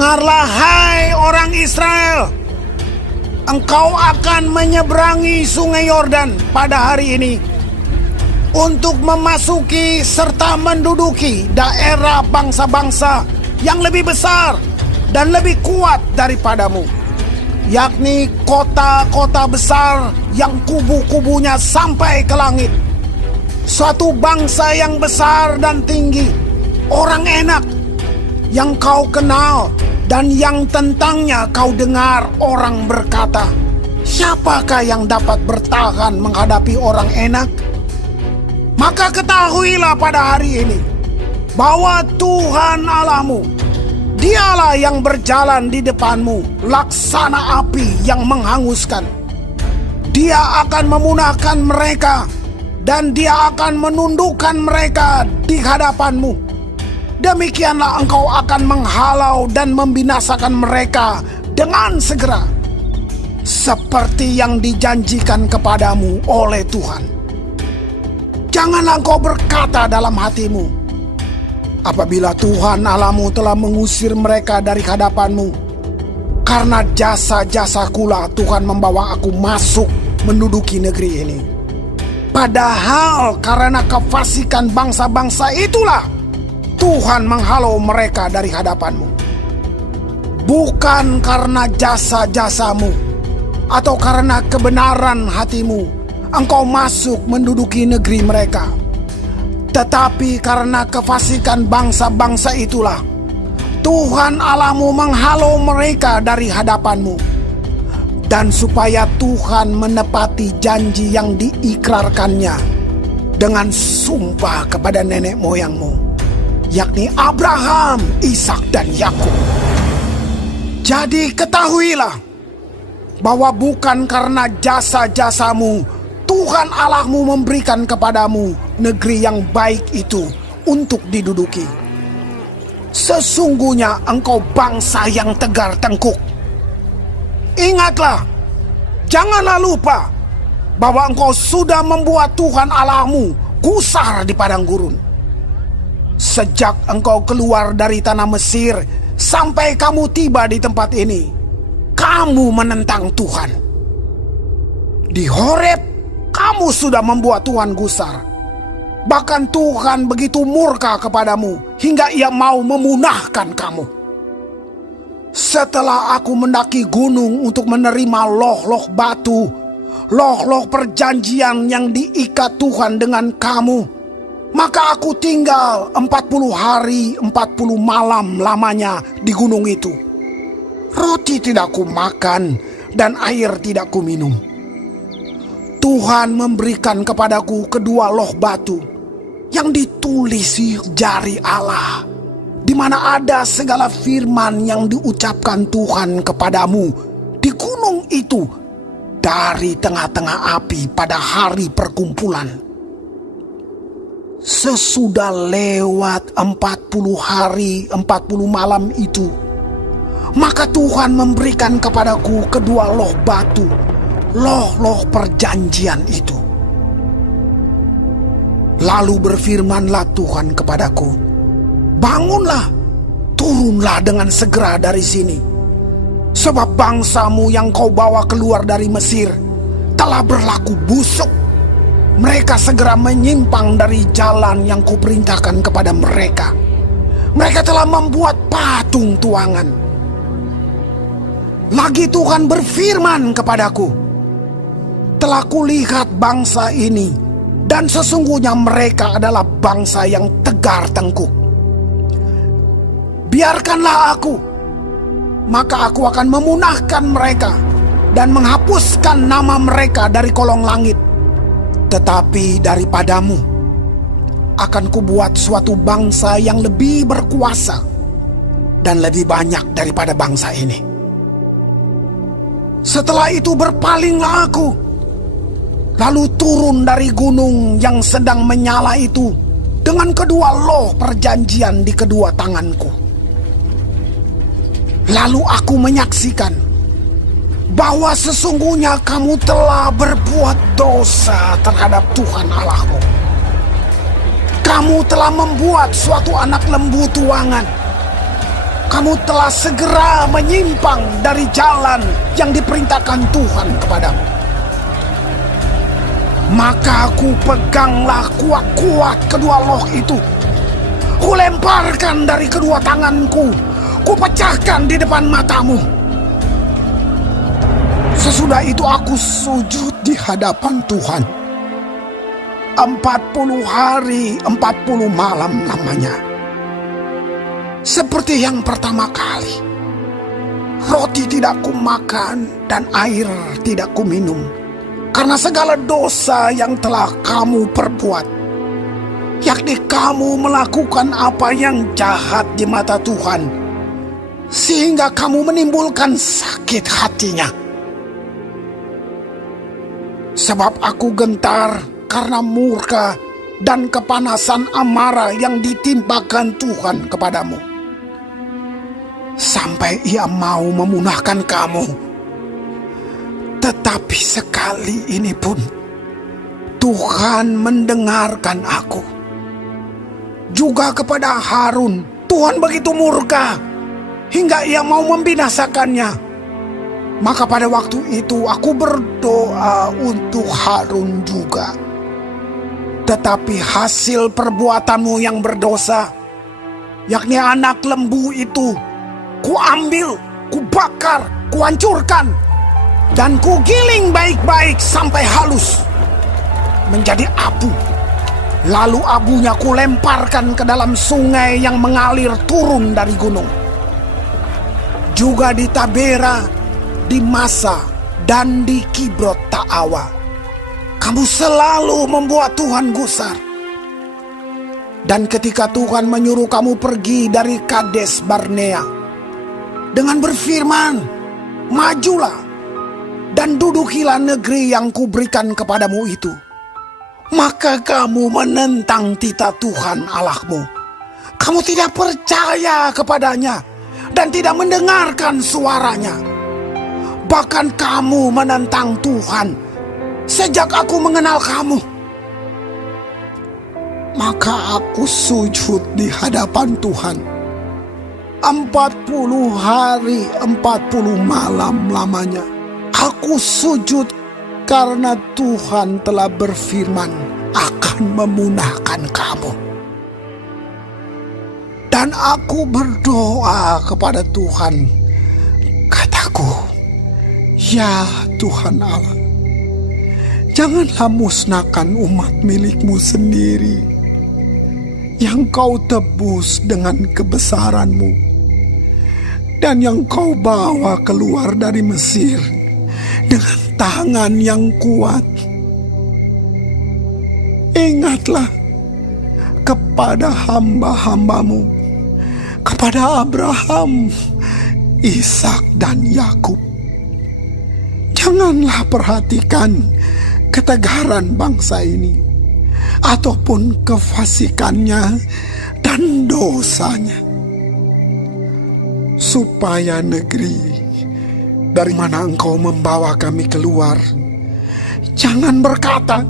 Dengarlah hai orang Israel, engkau akan menyeberangi sungai Yordan pada hari ini untuk memasuki serta menduduki daerah bangsa-bangsa yang lebih besar dan lebih kuat daripadamu, yakni kota-kota besar yang kubu-kubunya sampai ke langit. Suatu bangsa yang besar dan tinggi, orang enak yang kau kenal dan yang tentangnya kau dengar orang berkata, siapakah yang dapat bertahan menghadapi orang enak? Maka ketahuilah pada hari ini bahwa Tuhan Allahmu, Dialah yang berjalan di depanmu laksana api yang menghanguskan. Dia akan memunahkan mereka dan Dia akan menundukkan mereka di hadapanmu. Demikianlah engkau akan menghalau dan membinasakan mereka dengan segera, seperti yang dijanjikan kepadamu oleh Tuhan. Janganlah engkau berkata dalam hatimu, apabila Tuhan Allahmu telah mengusir mereka dari hadapanmu, karena jasa-jasakulah Tuhan membawa aku masuk menduduki negeri ini. Padahal karena kefasikan bangsa-bangsa itulah Tuhan menghalau mereka dari hadapanmu. Bukan karena jasa-jasamu atau karena kebenaran hatimu engkau masuk menduduki negeri mereka, tetapi karena kefasikan bangsa-bangsa itulah Tuhan Allahmu menghalau mereka dari hadapanmu. Dan supaya Tuhan menepati janji yang diikrarkannya dengan sumpah kepada nenek moyangmu, yakni Abraham, Ishak, dan Yakub. Jadi ketahuilah bahwa bukan karena jasa-jasamu Tuhan Allahmu memberikan kepadamu negeri yang baik itu untuk diduduki. Sesungguhnya engkau bangsa yang tegar tengkuk. Ingatlah, janganlah lupa bahwa engkau sudah membuat Tuhan Allahmu gusar di padang gurun. Sejak engkau keluar dari tanah Mesir sampai kamu tiba di tempat ini, kamu menentang Tuhan. Di Horeb, kamu sudah membuat Tuhan gusar. Bahkan Tuhan begitu murka kepadamu hingga Ia mau memunahkan kamu. Setelah aku mendaki gunung untuk menerima loh-loh batu, loh-loh perjanjian yang diikat Tuhan dengan kamu, maka aku tinggal 40 hari 40 malam lamanya di gunung itu. Roti tidak kumakan dan air tidak kuminum. Tuhan memberikan kepadaku kedua loh batu yang ditulisi jari Allah, di mana ada segala firman yang diucapkan Tuhan kepadamu di gunung itu dari tengah-tengah api pada hari perkumpulan. Sesudah lewat 40 hari 40 malam itu, maka Tuhan memberikan kepadaku kedua loh batu, loh-loh perjanjian itu. Lalu berfirmanlah Tuhan kepadaku, bangunlah, turunlah dengan segera dari sini, sebab bangsamu yang kau bawa keluar dari Mesir telah berlaku busuk. Mereka segera menyimpang dari jalan yang kuperintahkan kepada mereka. Mereka telah membuat patung tuangan. Lagi Tuhan berfirman kepadaku, telah kulihat bangsa ini, dan sesungguhnya mereka adalah bangsa yang tegar tengkuk. Biarkanlah aku, maka aku akan memunahkan mereka dan menghapuskan nama mereka dari kolong langit. Tetapi daripadamu akan kubuat suatu bangsa yang lebih berkuasa dan lebih banyak daripada bangsa ini. Setelah itu berpalinglah aku, lalu turun dari gunung yang sedang menyala itu dengan kedua loh perjanjian di kedua tanganku. Lalu aku menyaksikan bahwa sesungguhnya kamu telah berbuat dosa terhadap Tuhan Allahmu. Kamu telah membuat suatu anak lembu tuangan kamu telah segera menyimpang dari jalan yang diperintahkan Tuhan kepadamu. Maka aku peganglah kuat-kuat kedua loh itu. Kulemparkan dari kedua tanganku, kupecahkan di depan matamu. Sesudah itu aku sujud di hadapan Tuhan. 40 hari 40 malam lamanya. Seperti yang pertama kali, roti tidak kumakan dan air tidak kuminum, karena segala dosa yang telah kamu perbuat, yakni kamu melakukan apa yang jahat di mata Tuhan, sehingga kamu menimbulkan sakit hatinya. Sebab aku gentar karena murka dan kepanasan amarah yang ditimpakan Tuhan kepadamu, sampai ia mau memunahkan kamu. Tetapi sekali ini pun Tuhan mendengarkan aku. Juga kepada Harun Tuhan begitu murka hingga ia mau membinasakannya. Maka pada waktu itu aku berdoa untuk Harun juga. Tetapi hasil perbuatanmu yang berdosa, yakni anak lembu itu, kuambil, kubakar, kuhancurkan, dan kugiling baik-baik sampai halus menjadi abu. Lalu abunya kulemparkan ke dalam sungai yang mengalir turun dari gunung. Juga di Tabera, di Masa, dan di Kibrot Ta'awa, kamu selalu membuat Tuhan gusar. Dan ketika Tuhan menyuruh kamu pergi dari Kades Barnea dengan berfirman, majulah dan dudukilah negeri yang kuberikan kepadamu itu, maka kamu menentang titah Tuhan Allahmu. Kamu tidak percaya kepadanya dan tidak mendengarkan suaranya. Bahkan kamu menentang Tuhan sejak aku mengenal kamu. Maka aku sujud di hadapan Tuhan 40 hari 40 malam lamanya. Aku sujud karena Tuhan telah berfirman akan memunahkan kamu. Dan aku berdoa kepada Tuhan. Kataku, ya Tuhan Allah, janganlah musnahkan umat milik-Mu sendiri yang Kau tebus dengan kebesaran-Mu dan yang Kau bawa keluar dari Mesir dengan tangan yang kuat. Ingatlah kepada hamba-hamba-Mu, kepada Abraham, Ishak dan Yakub. Janganlah perhatikan ketegaran bangsa ini, ataupun kefasikannya dan dosanya, supaya negeri dari mana Engkau membawa kami keluar, jangan berkata,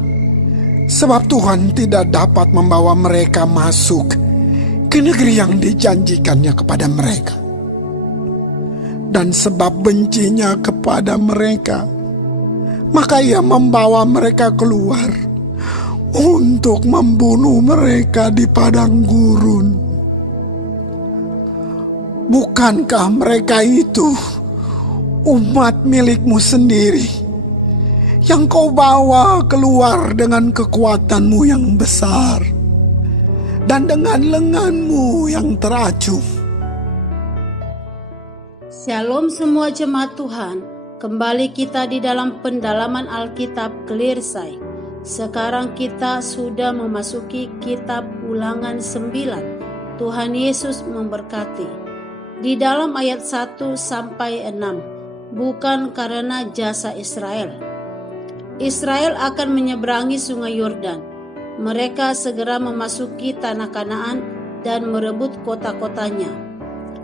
sebab Tuhan tidak dapat membawa mereka masuk ke negeri yang dijanjikannya kepada mereka. Dan sebab bencinya kepada mereka, maka Ia membawa mereka keluar untuk membunuh mereka di padang gurun. Bukankah mereka itu umat milik-Mu sendiri yang Kau bawa keluar dengan kekuatan-Mu yang besar dan dengan lengan-Mu yang teracung? Shalom semua jemaat Tuhan, kembali kita di dalam pendalaman Alkitab Clearside. Sekarang kita sudah memasuki kitab Ulangan 9. Tuhan Yesus memberkati. Di dalam ayat 1 sampai 6, bukan karena jasa Israel. Israel akan menyeberangi sungai Yordan. Mereka segera memasuki tanah Kanaan dan merebut kota-kotanya.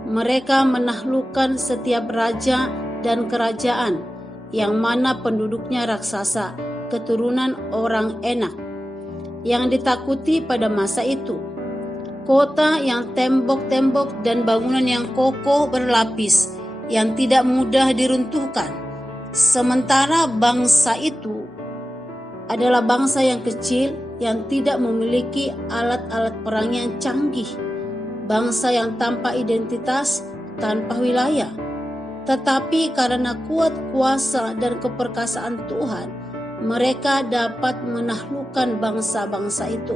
Mereka menaklukkan setiap raja dan kerajaan yang mana penduduknya raksasa, keturunan orang Enak, yang ditakuti pada masa itu. kota yang tembok-tembok dan bangunan yang kokoh berlapis, yang tidak mudah diruntuhkan. Sementara bangsa itu adalah bangsa yang kecil, yang tidak memiliki alat-alat perang yang canggih, bangsa yang tanpa identitas, tanpa wilayah. Tetapi karena kuat kuasa dan keperkasaan Tuhan, mereka dapat menaklukkan bangsa-bangsa itu.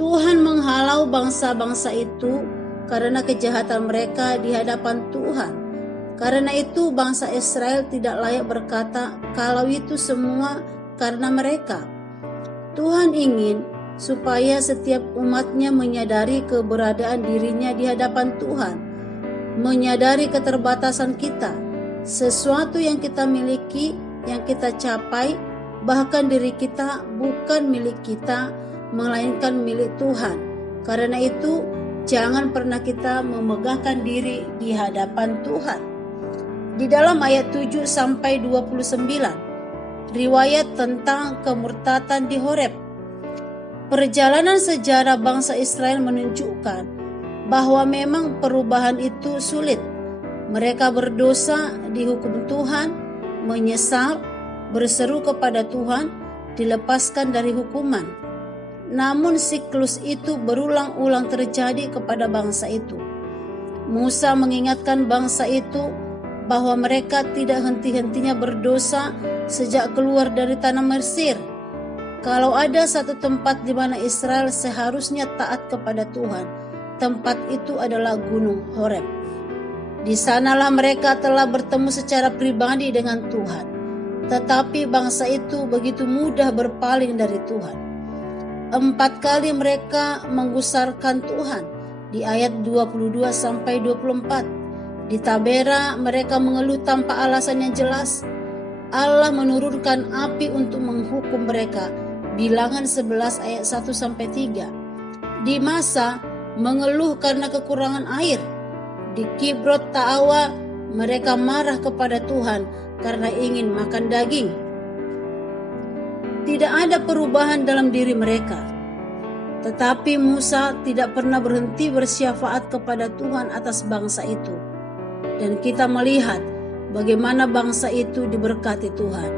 Tuhan menghalau bangsa-bangsa itu karena kejahatan mereka di hadapan Tuhan. Karena itu bangsa Israel tidak layak berkata kalau itu semua karena mereka. Tuhan ingin supaya setiap umatnya menyadari keberadaan dirinya di hadapan Tuhan, menyadari keterbatasan kita, sesuatu yang kita miliki, yang kita capai, bahkan diri kita bukan milik kita, melainkan milik Tuhan. Karena itu, jangan pernah kita memegahkan diri di hadapan Tuhan. Di dalam ayat 7 sampai 29, riwayat tentang kemurtatan di Horeb. Perjalanan sejarah bangsa Israel menunjukkan bahwa memang perubahan itu sulit. Mereka berdosa, dihukum Tuhan, menyesal, berseru kepada Tuhan, dilepaskan dari hukuman. Namun siklus itu berulang-ulang terjadi kepada bangsa itu. Musa mengingatkan bangsa itu bahwa mereka tidak henti-hentinya berdosa sejak keluar dari tanah Mesir. Kalau ada satu tempat di mana Israel seharusnya taat kepada Tuhan, tempat itu adalah Gunung Horeb. Di sanalah mereka telah bertemu secara pribadi dengan Tuhan. Tetapi bangsa itu begitu mudah berpaling dari Tuhan. 4 kali mereka menggusarkan Tuhan di ayat 22 sampai 24. Di Tabera mereka mengeluh tanpa alasan yang jelas. Allah menurunkan api untuk menghukum mereka. Bilangan 11 ayat 1 sampai 3. Di Masa mengeluh karena kekurangan air. Di Kibrot Ta'awa mereka marah kepada Tuhan karena ingin makan daging. Tidak ada perubahan dalam diri mereka. Tetapi Musa tidak pernah berhenti bersyafaat kepada Tuhan atas bangsa itu. Dan kita melihat bagaimana bangsa itu diberkati Tuhan.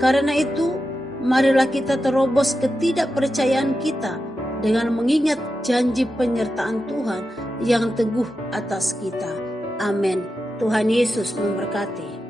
Karena itu, marilah kita terobos ketidakpercayaan kita dengan mengingat janji penyertaan Tuhan yang teguh atas kita. Amin. Tuhan Yesus memberkati.